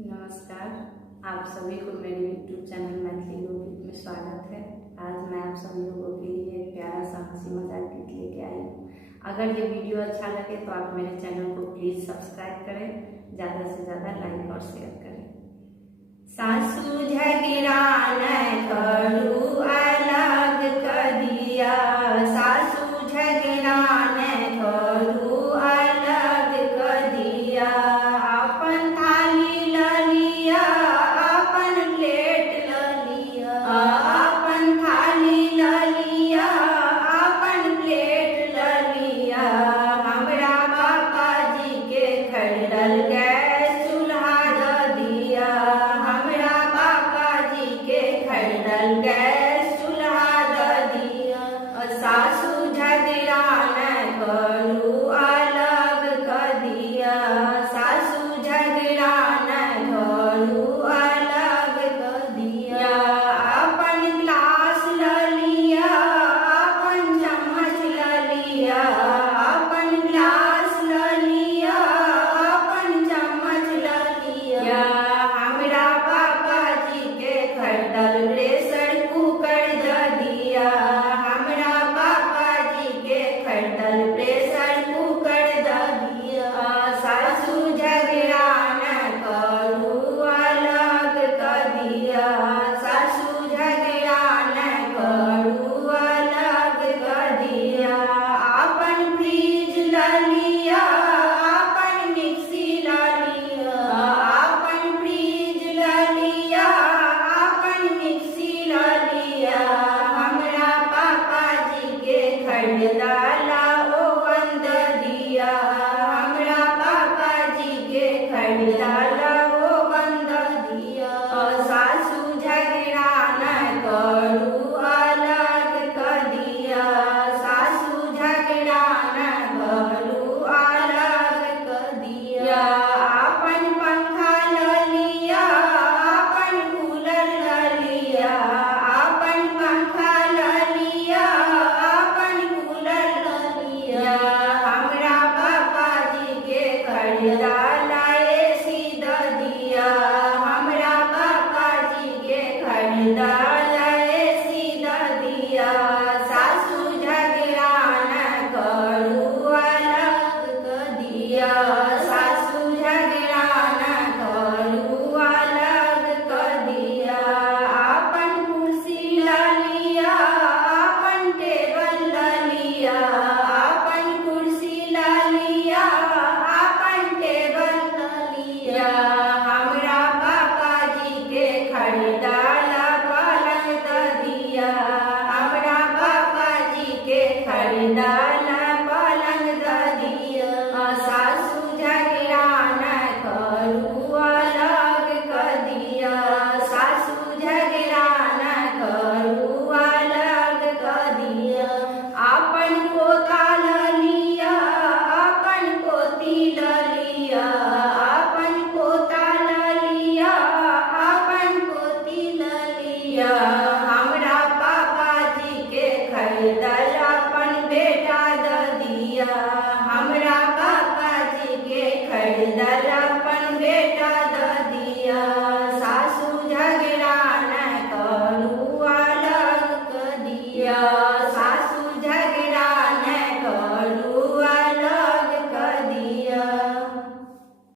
नमस्कार, आप सभी को मेरे YouTube चैनल मैथिली लोकगीत में स्वागत है। आज मैं आप सभी लोगों के लिए एक प्यारा सा हंसी मजाक गीत लेके आई हूँ। अगर ये वीडियो अच्छा लगे तो आप मेरे चैनल को प्लीज़ सब्सक्राइब करें, ज़्यादा से ज़्यादा लाइक और शेयर करें। सासू झगड़ा न करू अलग कर दिया, सासू